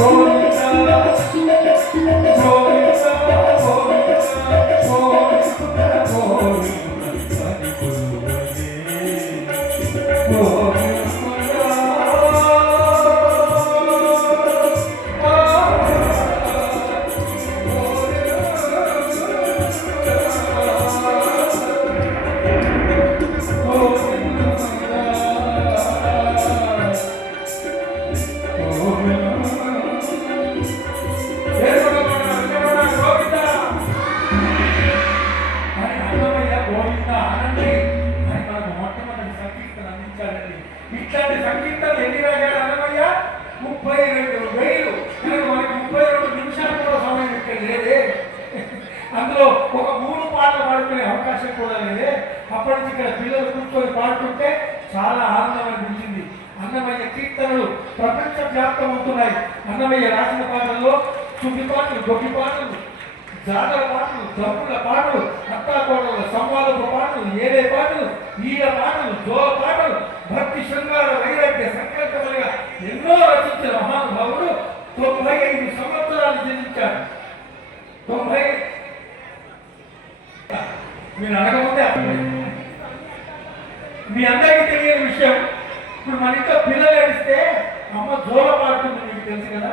Oh, ముప్పై రెండు వేలు. కనుక మనకి ముప్పై రెండు నిమిషాలు కూడా సమయం ఇక్కడ లేదే. అందులో ఒక మూడు పాటలు పాడుకునే అవకాశం కూడా లేదే. అప్పటి నుంచి ఇక్కడ పిల్లలు కూర్చొని పాడుతుంటే చాలా ఆనందం అనిపించింది. అన్నమయ్య కీర్తనలు ప్రపంచ వ్యాప్తం అవుతున్నాయి. అన్నమయ్య రాసిన పాటల్లో చుట్టి పాటలు గొప్పి పాటలు జాతర పాటలు తప్పుల పాటలు అత్తాకోటల సంవాదపు పాటలు ఏడే పాటలు ఈల పాటలు జోల పాటలు భక్తి శృంగార వైరాగ్య సంకల్పములుగా ఎన్నో రచించిన మహానుభావుడు తొంభై ఐదు సంవత్సరాలు జన్మించాడు తొంభై మీరు అడగముందే మీ అందరికీ తెలియని విషయం ఇప్పుడు మన ఇంట్లో పిల్లలు ఏడిస్తే అమ్మ జోల పాడుతుంది మీకు తెలుసు కదా?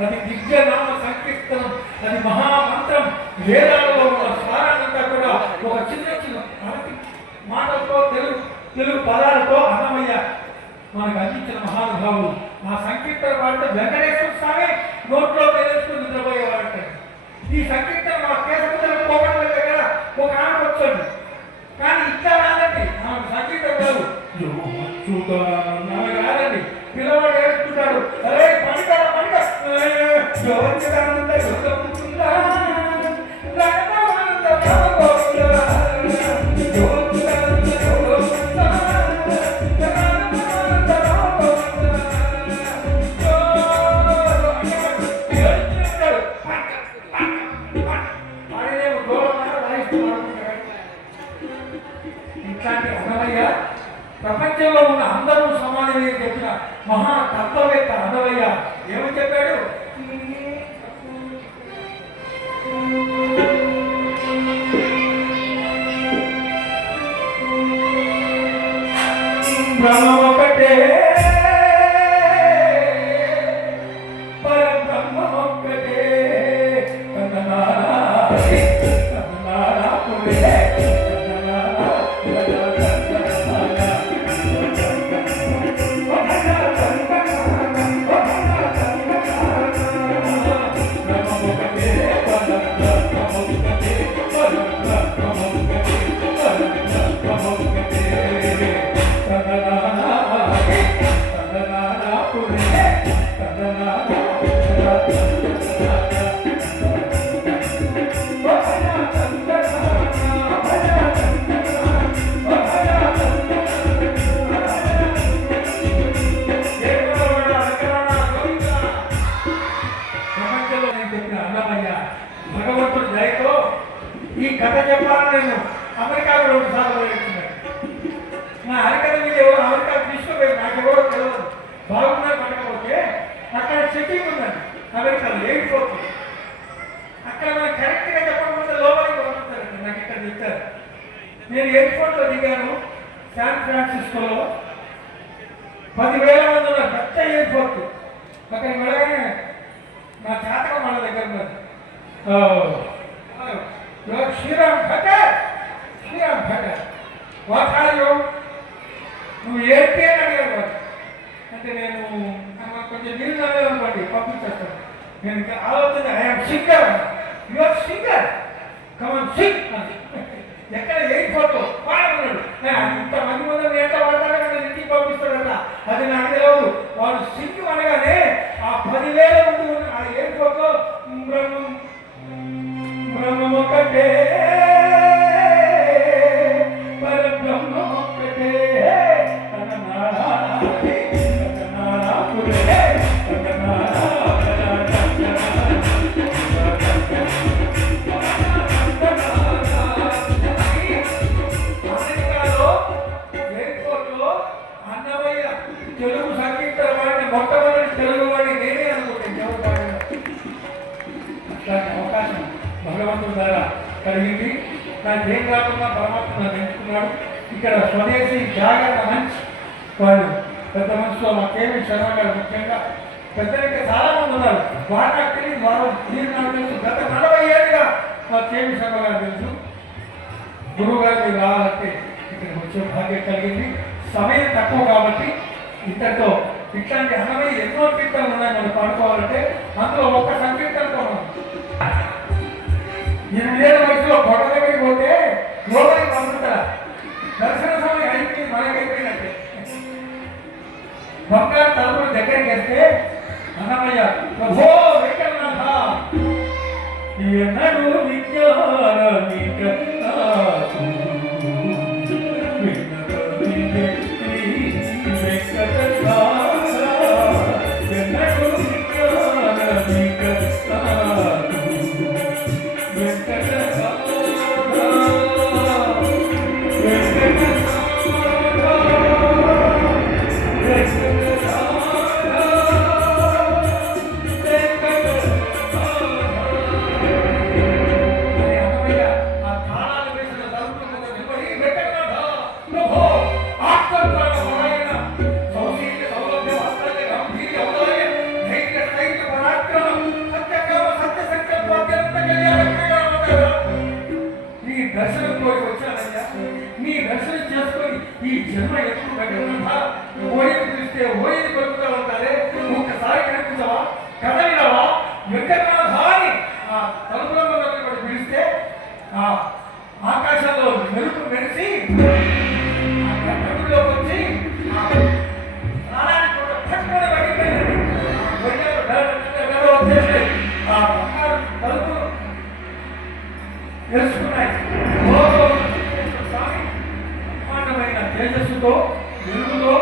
అది దివ్యనామ సంకీర్తనం అది మహామంత్రం వేదాలలో ఉన్న సారానంతా కూడా ఒక చిన్న చిన్న మాటలతో తెలుగు తెలుగు పదాలతో అన్నమయ్య మనకు అందించిన మహానుభావులు ఆ సంకీర్తన పాడితే వెంకటేశ్వర స్వామి నోట్లో వేసుకుని నిద్రపోయేవాడట. ఈ సంకీర్తన మా కేసముద్ర పోగొట్ల దగ్గర ఒక ఆమె వచ్చండి. కానీ ఇట్లా రాదండి ఆమె సంగీతం కాదు ఇట్లాంటి అన్నమయ్య ప్రపంచంలో ఉన్న అందరూ సమానమే అని చెప్పిన మహా తత్వవేత్త అన్నమయ్య ఏమని చెప్పాడు బ్రహ్మ ఒకటే. రెండు సార్లు పోయించున్నాను నా హరికథ మీద ఎవరు అమెరికా నాకు ఎవరో తెలియదు బాగున్నా పడకపోతే అక్కడ చెకింగ్ ఉందండి. అమెరికాలో ఎయిర్పోర్ట్ అక్కడ కరెక్ట్గా చెప్పకపోతే లోపలికి పంపుతారండి నాకు ఇక్కడ చెప్తారు. నేను ఎయిర్పోర్ట్లో దిగాను శాన్ ఫ్రాన్సిస్కోలో. పదివేల మంది ఉన్న పెద్ద ఎయిర్పోర్ట్. అక్కడికి వెళ్ళగానే నా జాతకం వాళ్ళ దగ్గర ఉన్నది Sriram Bhagat Sriram Bhagat what are you నువ్వు ఏంటి అని అడిగారు వాడు అంటే నేను "అమ్మ, కొంచెం నీళ్ళు తాగేదనుకోండి పంపించేస్తాను నేను ఇంకా ఆలోచన I'm singer your singer come on sing ఎక్కడ ఎయిర్పోర్ట్ పాడమన్నాడు కలిగింది. నాకేం కాకుండా పరమాత్మ నన్ను ఎంచుకున్నాడు. ఇక్కడ స్వదేశీ జాగరణ మంచి వాళ్ళు పెద్ద మనుషులు మాకేమి శర్మ గారు ముఖ్యంగా పెద్దలకి చాలా మంది ఉన్నారు. వారు నాకు తెలియదు వారు మీరు నాకు తెలుసు. గత నలభై ఏళ్ళుగా మాకేమి శర్మ గారు తెలుసు. గురువు గారు మీరు రావాలంటే ఇక్కడికి వచ్చే భాగ్యం కలిగింది. సమయం తక్కువ కాబట్టి ఇంతటితో ఇట్లాంటి అన్నమయ్య ఎన్నో కీర్తనలు ఉన్నాయి మనం పాడుకోవాలంటే అందులో ఒక్క సంకీర్తన కొన్నాం ఎనిమిదేళ్ళ వయసులో కొండ దగ్గరికి పోతే లోపలికి పంపుతారా. దర్శనం చేసుకొని ఈ జన్మ ఎప్పుడు పోయి చూస్తే ఓయిని పలుకుతా ఉంటారే తేజస్సుతో వెలుగుతో